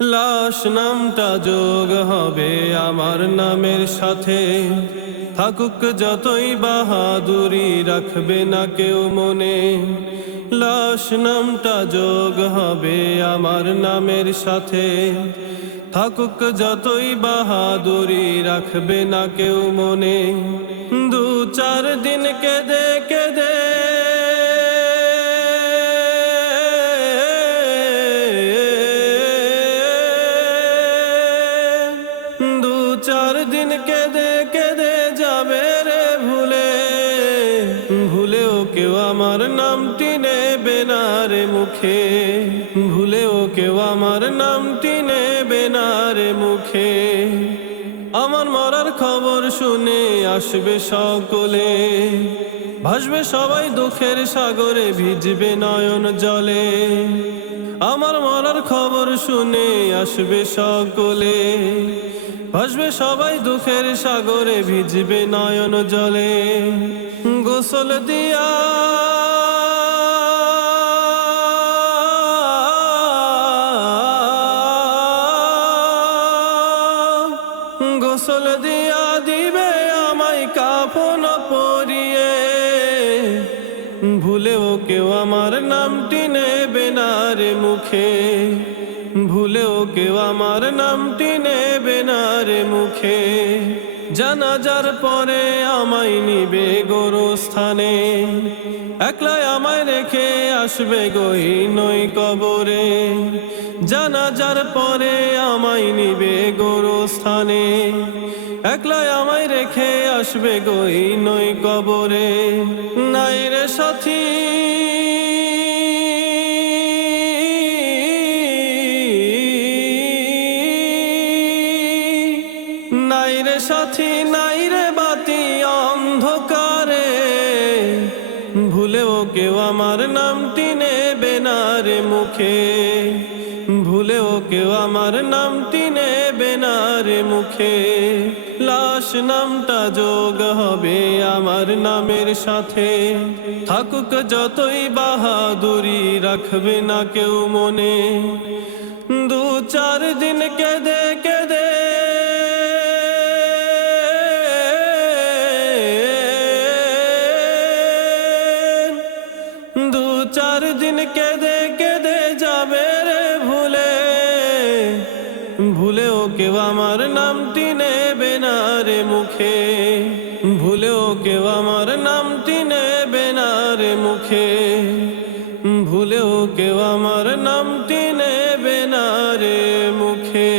লাশ নামটা যোগ হবে আমার নামের সাথে, থাকুক যতই বাহাদুরি রাখবে না কেউ মনে। লাশ নামটা যোগ হবে আমার নামের সাথে, থাকুক যতই বাহাদুরি রাখবে না কেউ মনে। দু চার দিন কেঁদে কেঁদে চার দিন কেঁদে কেঁদে যাবে রে ভুলে, ভুলেও কেউ আমার নামটি নেবে না রে মুখে, ভুলেও কেউ আমার নামটি নেবে না রে মুখে। আমার মরার খবর শুনে আসবে সকলে, ভাসবে সবাই দুঃখের সাগরে, ভিজবে নয়ন জলে। আমার মরার খবর শুনে আসবে সকলে, ভাসবে সবাই দুঃখের সাগরে, ভিজবে নয়ন জলে। গোসল দিয়া গোসল দিয়া দিবে আমায় কাফন পরিয়ে, ভুলেও কেউ আমার নামটি নেবে না রে মুখে, ভুলেও কেউ আমার নামটি নেবে না রে মুখে। জানাজার পরে আমায় নিবে গোরস্থানে, একলাই আমায় রেখে আসবে গহীনই কবরে। জানাজার পরে আমায় নিবে গোরস্থানে, একলাই আমায় রেখে আসবে গহীনই কবরে। নাই রে সাথী নাই রে সাথী, নাই রে বাতি অন্ধকারে, ভুলেও কেউ আমার নামটি নেবে না রে মুখে, ভুলেও কেউ আমার নামটি নেবে না রে মুখে। লাশ নামটা যোগ হবে আমার নামের সাথে, থাকুক যতই বাহাদুরি রাখবে না কেউ মনে। দু চার দিন কেঁদে কেঁদে দু চার দিন কেঁদে কেঁদে যাবে রে ভুলে, ভুলেও কেউ আমার নামটি নেবে না রে মুখে, ভুলেও কেউ আমার নামটি নেবে না রে মুখে, ভুলেও কেউ আমার নামটি নেবে না রে মুখে।